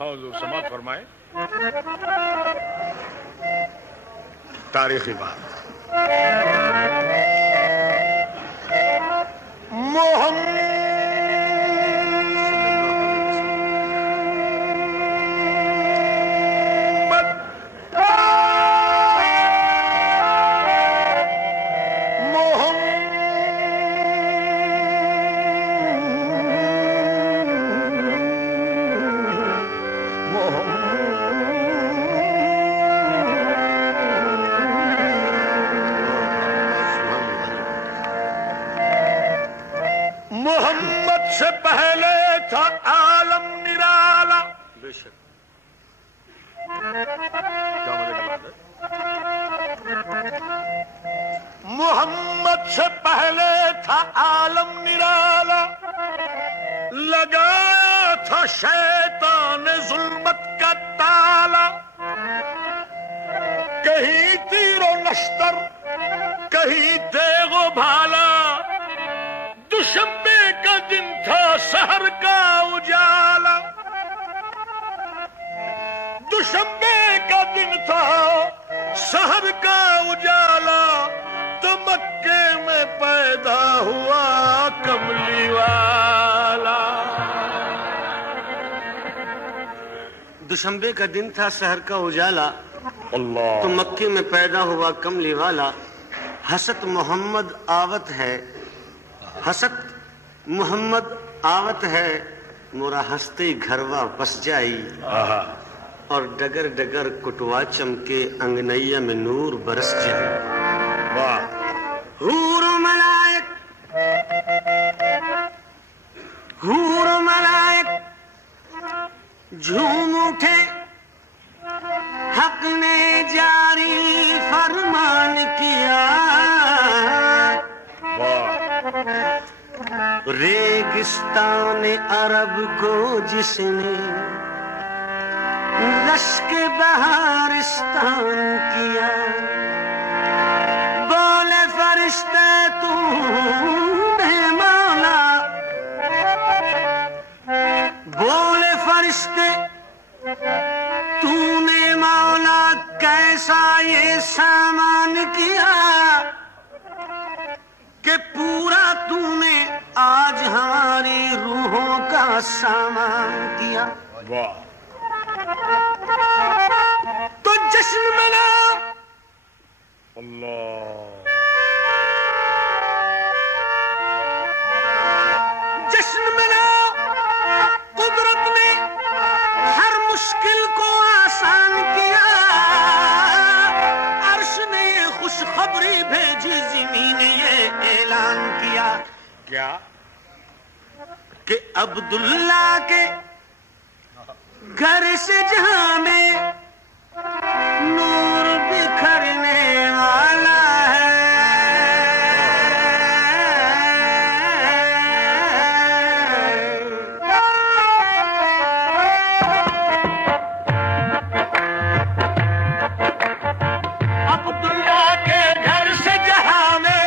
ہاں حضور سماعت فرمائیں. تاریخی بات. محمد سے پہلے تھا عالم نرالا. بے شک. کیا مزے کی بات ہے. محمد سے پہلے تھا عالم نرالا، لگایا تھا شیطان ظلمت کا تالا. کہیں تیر و نشتر، کہیں دیغ و بھالا. دوشنبے کا دن تھا سحر کا اجالا. دوشنبے کا دن تھا سحر کا اجالا، تو مکے میں پیدا ہوا کملی والا. دوشنبے کا دن تھا سحر کا اجالا، اللہ. تو مکے میں پیدا ہوا کملی والا. حسد محمد آوت ہے، حسد محمد آوت ہے، مورا ہستے گھروا بس جائی. اور ڈگر ڈگر کٹوا چمکے، انگنیا میں نور برس جائے. واہ. حور و ملائک، حور و ملائک جھوم اٹھے، حق نے جاری فرمان کیا. ریگستان عرب کو جس نے رشک بہارستان کیا. بولے فرشتے تو نے مولا، بولے فرشتے تو نے مولا کیسا یہ سامان کیا کہ پورا تو نے آج ہماری روحوں کا سامان کیا. واہ. تو جشن منا اللہ. جشن منا. قدرت نے ہر مشکل کو آسان کیا. عرش نے یہ خوشخبری بھیجی، زمین نے یہ اعلان کیا. کیا؟ کہ عبداللہ کے گھر سے جہاں میں نور بکھرنے والا ہے. عبداللہ کے گھر سے جہاں میں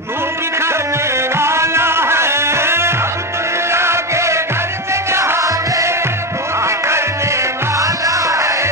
نور بکھرنے والا ہے. عبداللہ کے گھر سے جہاں میں نور بکھرنے والا ہے.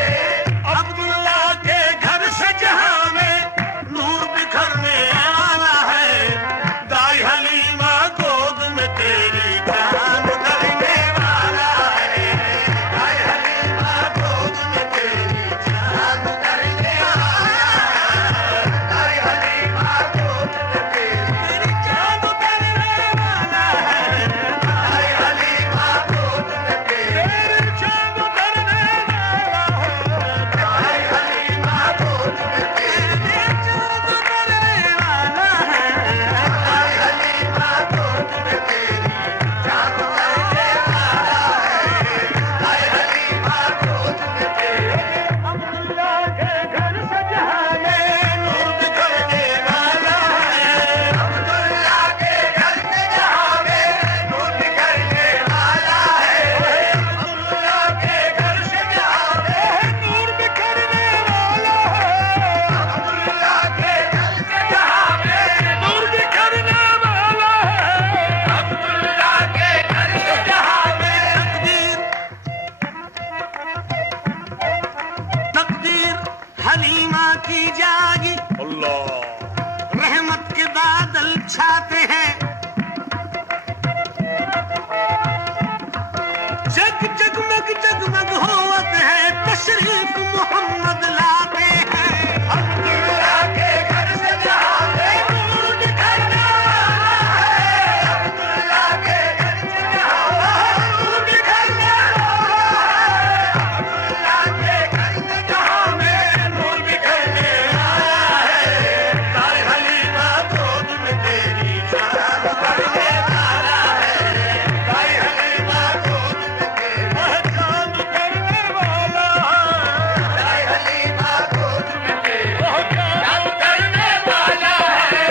حلیمہ کی جاگی اللہ رحمت کے بادل چھاتے ہیں جگ جگمگ جگمگ ہوت ہے تشریف محمد لاتے ہیں عبداللہ کے گھر سے جہاں میں نور نکلنا ہے عبداللہ کے گھر سے جہاں نور نکلنا ہے عبداللہ کے گھر سے جہاں میں نور نکلنے ہے تائے حلیمہ گود میں تیری جان کرنے والا ہے تائے حلیمہ گود میں تیری پہچان کرنے والا ہے تائے حلیمہ گود میں تیری پہچان کرنے والا ہے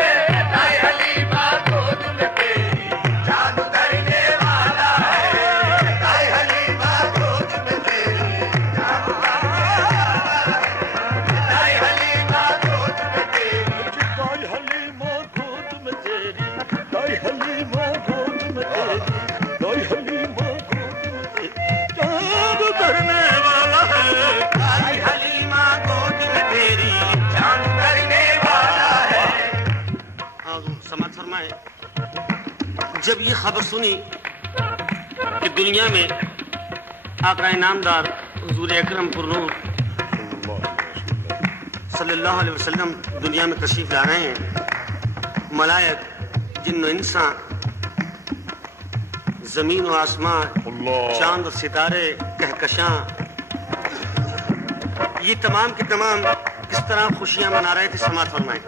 تائے حلیمہ گود میں تیری جان کرنے والا ہے تائے حلیمہ گود میں تیری جان تائے حلیمہ گود میں تیری تائے حلیمہ گود میں تیری تائے حلیمہ گود میں تیری تائے حلیمہ گود میں تیری جان کرنے والا ہے تائے حلیمہ گود میں تیری جان کرنے والا ہے سماعت فرمائے جب یہ خبر سنی کہ دنیا میں آقا نامدار حضور اکرم پرنور صلی اللہ علیہ وسلم دنیا میں تشریف لا رہے ہیں ملائک جن و انسان زمین و آسمان چاند و ستارے کہکشاں یہ تمام کے تمام کس طرح خوشیاں منا رہے تھے سماعت فرمائیں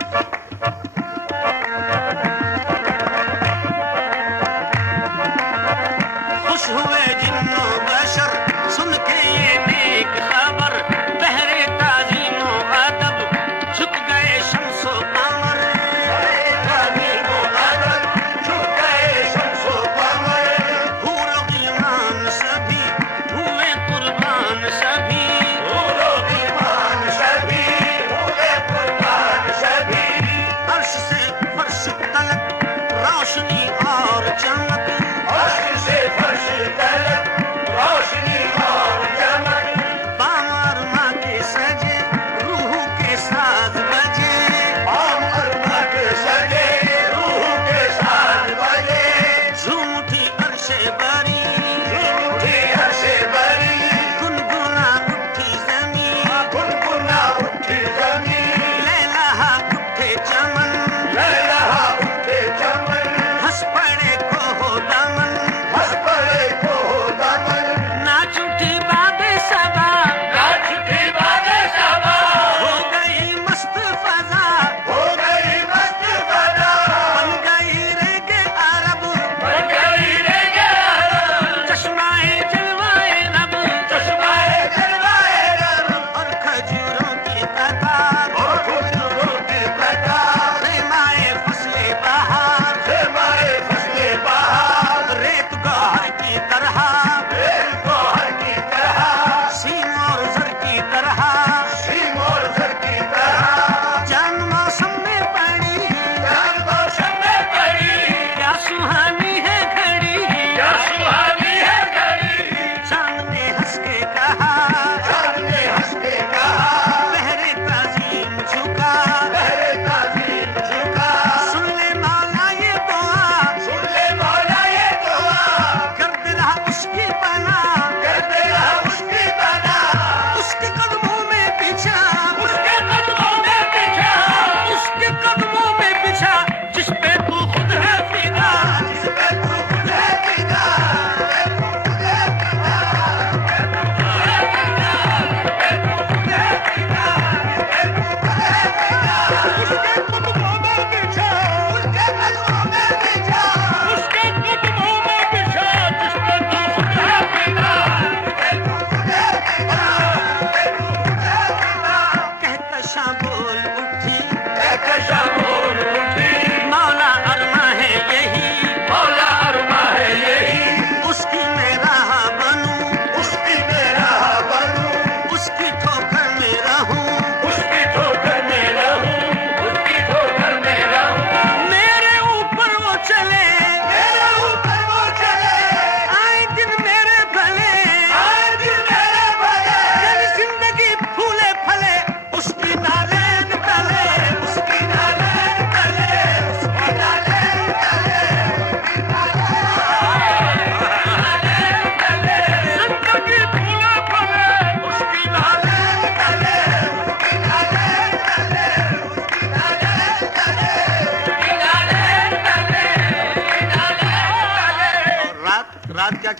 خوش ہوئے جن و بشر سن کے یہ نیک خبر بہرے تعظیم و ادب جھک گئے شمس و قمر تعظیم و ادب جھک گئے شمس و قمر حور و غلمان سبھی ہوئے قربان سبھی حور و غلمان سبھی ہوئے قربان سبھی عرش سے فرش تلک روشنی اور چمک عرش سے فرش تلک روشنی اور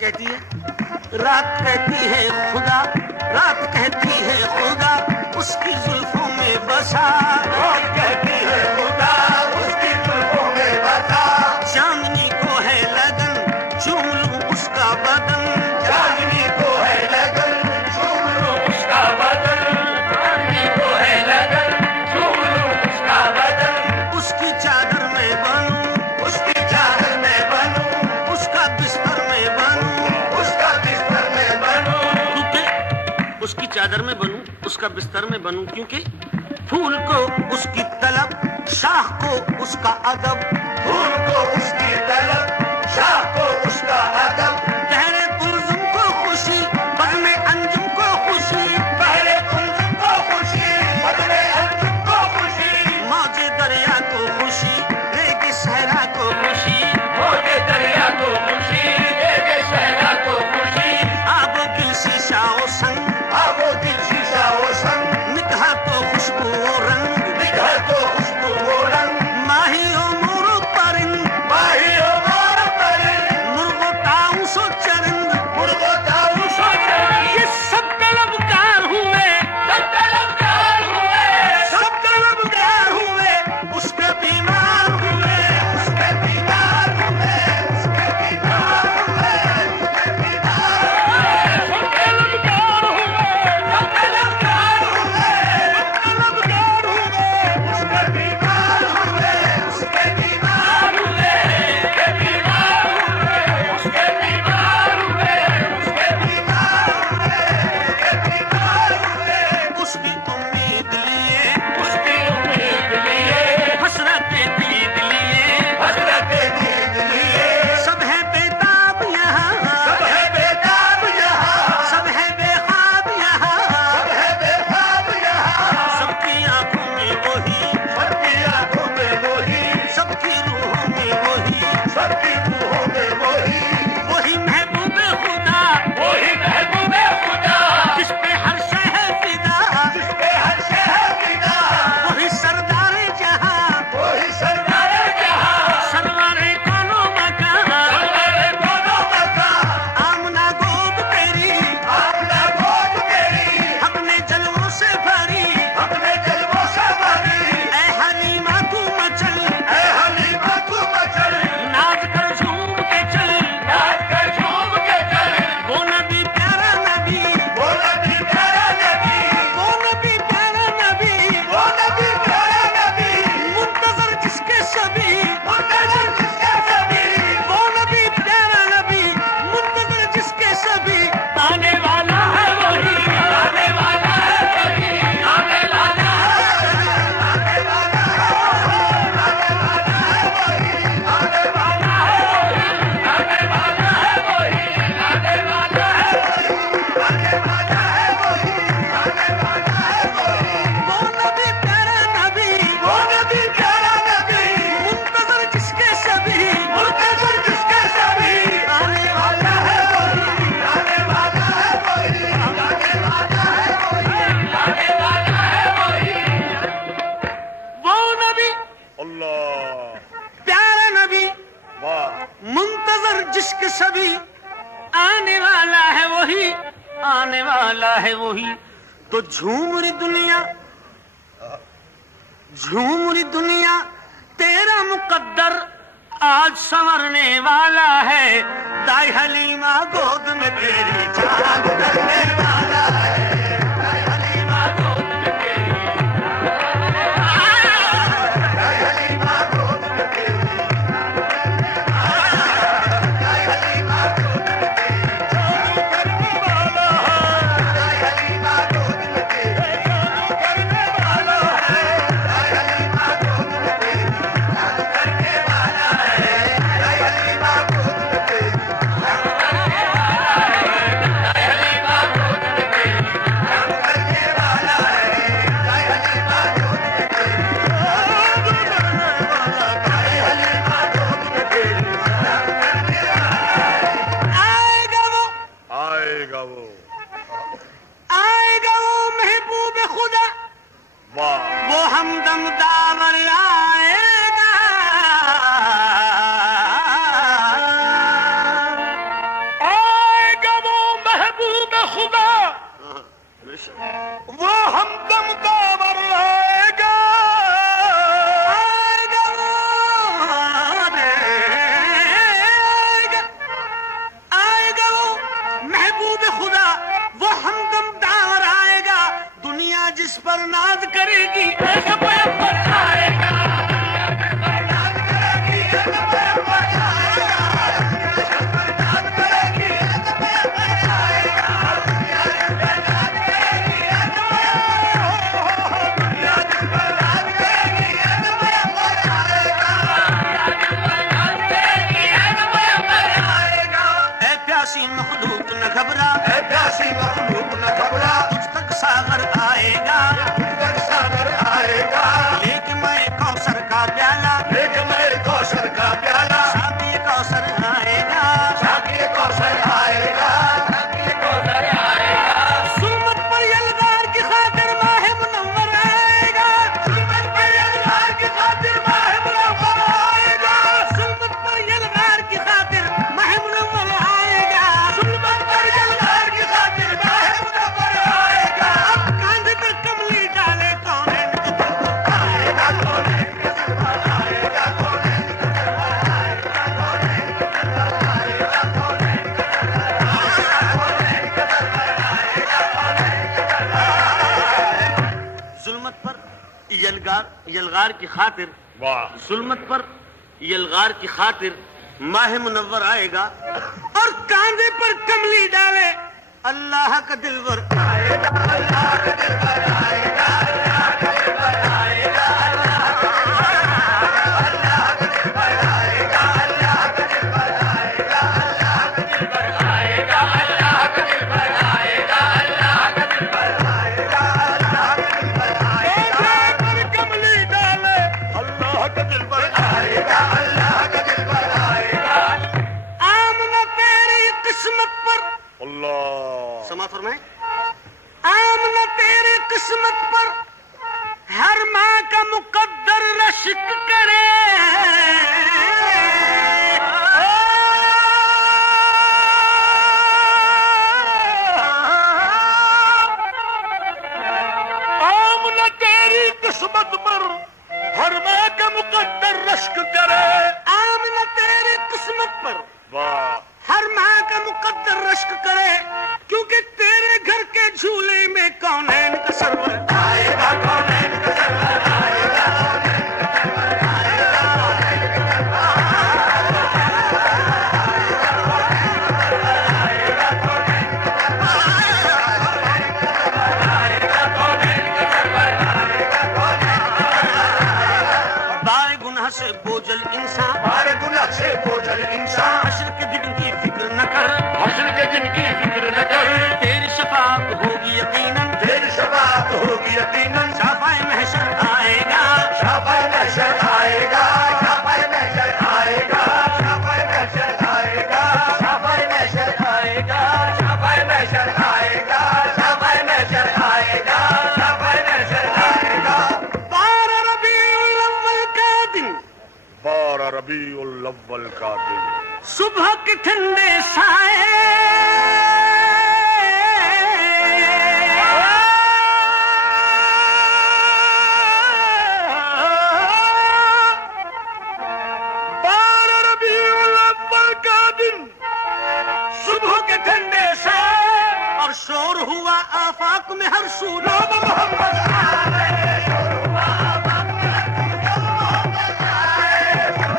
کہتی ہے؟ رات کہتی ہے خدا، رات کہتی ہے خدا اس کی زلفوں میں بسا، رات کہتی ہے خدا اس کی زلفوں میں بسا، چاندنی کو ہے لگن چوم لوں اس کا بدن، چاندنی کو ہے لگن چوم لوں اس کا بدن، چاندنی کو ہے لگن چوم لوں اس کا بدن، اس کی چادر میں بنوں، اس کی چادر میں بنوں، اس کا بستر میں بنوں، اس کا بستر میں بنوں، کیونکہ اس کی چادر میں بنوں، اس کا بستر میں بنوں، کیونکہ پھول کو اس کی طلب، شاخ کو اس کا ادب، پھول کو اس کی طلب، شاہ کو اس کا ادب، پہلے کلزم کو خوشی بزم انجم کو خوشی، پہلے کلزم کو خوشی بدلے انجم کو خوشی، موج دریا کو خوشی ریگ صحرا کو خوشی، موجے دریا کو خوشی دے صحرا کو خوشی، آب و گل شیشہ و سنگ، آب و دل شیشہ و سنگ، نکھا تو خوشبو و رنگ، نگاہ تو خوشبو و رنگ، ماہی و مور و پرند، ماہی و مور پرند، مرغ و طاؤس و چرند، مرغ و طاؤس و چرند، یہ سب طلبگار ہوئے، سب طلبگار ہوئے، سب طلبگار ہوئے اس کے بیمار ہوئے، اس پہ بیمار ہوئے، اس پہ بیمار ہوئے، اس پہ بیمار ہوئے، سب طلبگار ہوئے، سب طلبگار ہوئے، طلبگار ہوئے اس پہ بیمار ہوئے، اس پہ بیمار ہوئے، اس پہ بیمار ہوئے، اس پہ بیمار ہوئے، اس پہ بیمار ہوئے، اس پہ بیمار ہوئے، اس کی امید لیے، اس کی امید لیے، حسرت دید لیے، حسرت دید لیے، سب ہے بیتاب یہاں، سب ہے بیتاب یہاں، سب ہے بے خواب یہاں، سب ہے بے خواب یہاں، سب کی آنکھوں میں وہی، سب کی آنکھوں میں وہی، سب کی روحوں میں وہی، سب کی روحوں میں وہی، وہی محبوب خدا وہی محبوب خدا، جس پہ ہر شے ہے فدا، جس پہ ہر شے ہے فدا، وہی سردار جہاں، وہی سردار جہاں، سرور کونوں مکان، سرور کونوں مکان، آمنا گود تیری آمنا گود تیری، اپنے جلووں سے بھری، اپنے جلووں سے بھری، اے حلیمہ تو مچل، اے حلیمہ تو مچل، ناز کر جھوم کے چل، ناچ کر جھوم کے چل، وہ نبی پیارا نبی، وہ نبی پیارا نبی، وہ نبی پیارا نبی، وہ نبی پیارا نبی، منتظر جس کے سبھی، منتظر جس کے سبھی، وہ نبی پیارا نبی، منتظر جس کے سبھی، آنے والا ہے وہی، آنے والا ہے وہی، آنے والا ہے، آنے والا ہے، آنے والا ہے وہی، آنے والا ہے وہی، آنے والا ہے وہی، آنے والا ہے وہی، آنے والا ہے وہی، آنے والا ہے وہی، وہ نبی پیارا نبی، وہ نبی پیارا نبی، منتظر جس کے سبھی، منتظر جس کے سبھی، آنے والا ہے وہی، آنے والا ہے وہی، آنے والا ہے وہی، آنے والا ہے وہی، وہ نبی اللہ، پیارا نبی، واہ، منتظر جس کے سبھی، آنے والا ہے وہی، آنے والا ہے وہی، تو جھوم رہی دنیا، جھوم رہی دنیا، تیرا مقدر آج سنورنے والا ہے، دائی حلیمہ گود میں تیری چاند کرنے والا ہے، دائی حلیمہ گود میں تیری دائی حلیمہ گود میں تیری، دائی حلیمہ گود میں تیری چاند کرنے والا ہے، دائی حلیمہ گود میں تیری چاند کرنے والا ہے، دائی حلیمہ گود میں تیری چاند کرنے والا ہے، دائی حلیمہ گود میں تیری چاند کرنے والا ہے، دائی حلیمہ وہ ہمدم داور آئے گا وہ محبوب خدا، وہ ہمدم داور آئے گا، دنیا جس پر ناز کرے گی مخلوق نہ گھبرا، پیاسی مخلوق نہ گھبرا، تجھ تک ساغر آئے گا، تجھ تک ساغر آئے گا، لیکن میں کوثر کا پیالہ، لیکن میں کوثر کا پیالہ، ساقی کوثر آئے گا، ساقی کوثر آئے گا، ساقی کوثر آئے گا، ظلمت پر یلغار کی خاطر ماہ منور آئے گا، ظلمت پر یلغار کی خاطر ماہ منور آئے گا، ظلمت پر یلغار کی خاطر ماہ منور آئے گا، ظلمت پر یلغار کی خاطر ماہ منور آئے گا، اب کاندھے پر کملی ڈالے کونین کے دل پر آئے گا کونین کے دل پر آئے گا، کونین کے دل پر آئے گا، کونین کے دل پر آئے گا، کونین کے دل پر آئے گا، کونین کے دل پر آئے گا، کونین کے دل پر آئے گا۔ ظلمت پر یلغار کی خاطر، ظلمت پر یلغار کی خاطر ماہ منور آئے گا، اور کاندھے پر کملی ڈالے اللہ کا دلور آئے گا، اللہ کے دل پر آئے گا، اللہ کے دل پر آئے گا، اللہ کے دل پر آئے گا، اللہ کے دل پر آئے گا، اللہ کے دل پر آئے گا، اللہ کے دل پر آئے گا، اللہ کے دل پر آئے گا، اللہ کے دل پر آئے گا، پر کملی ڈالے اللہ کے دل پر آئے گا، اللہ کے دل پر آئے گا۔ آمنا تیری قسمت پر، اللہ سما فرمائیں، آمنا تیری قسمت پر ہر ماں کا مقدر رشک کرے، آمنا تیری قسمت پر ہر ماں کا مقدر رشک کرے، آمنا تیری قسمت پر واہ ہر ماں کا مقدر رشک کرے، کیونکہ تیرے گھر کے جھولے میں کونین کا سرور آئے گا، کونین کا سرور آئے گا، کونین کا سرور آئے گا، کونین کا سرور آئے گا، کونین کا سرور آئے گا، کونین کا سرور آئے گا، کونین کا بارے گناہ سے بوجھل انسان، ہمارے گناہ سے بوجھل انسان، حشر کے دن کی فکر نہ کر، حشر کے دن کی فکر نہ کر، تیری شفاعت ہوگی یقیناً، تیری شفاعت ہوگی یقیناً، شافائے محشر آئے گا، شافائے محشر آئے گا، شافائے محشر آئے گا، شافائے محشر آئے گا، شافائے محشر آئے گا، شافائے محشر آئے گا، شافائے محشر آئے گا، شافائے محشر آئے گا۔ 12 ربیع الاول کا دن، 12 ربیع الاول کا دن، صبح کے ٹھنڈے سائے، صبح کے ٹھنڈے سے اور شور ہوا آفاق میں ہر سو نام محمد آئے، شور ہوا آفاق میں ہر سو نام محمد آئے، شور ہوا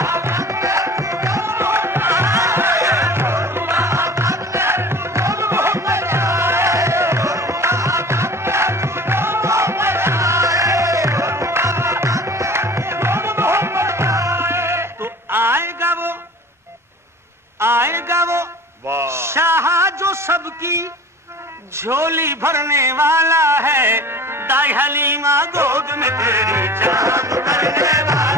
آفاق میں ہر سو نام محمد آئے، شور ہوا آفاق میں ہر سو نام محمد آئے، شور ہوا آفاق میں ہر سو نام محمد آئے، شور ہوا آفاق میں ہر سو نام محمد آئے۔ تو آئے گا وہ شاہ جو سب کی جھولی بھرنے والا ہے، دائی حلیمہ گود میں تیری جان کرنے والا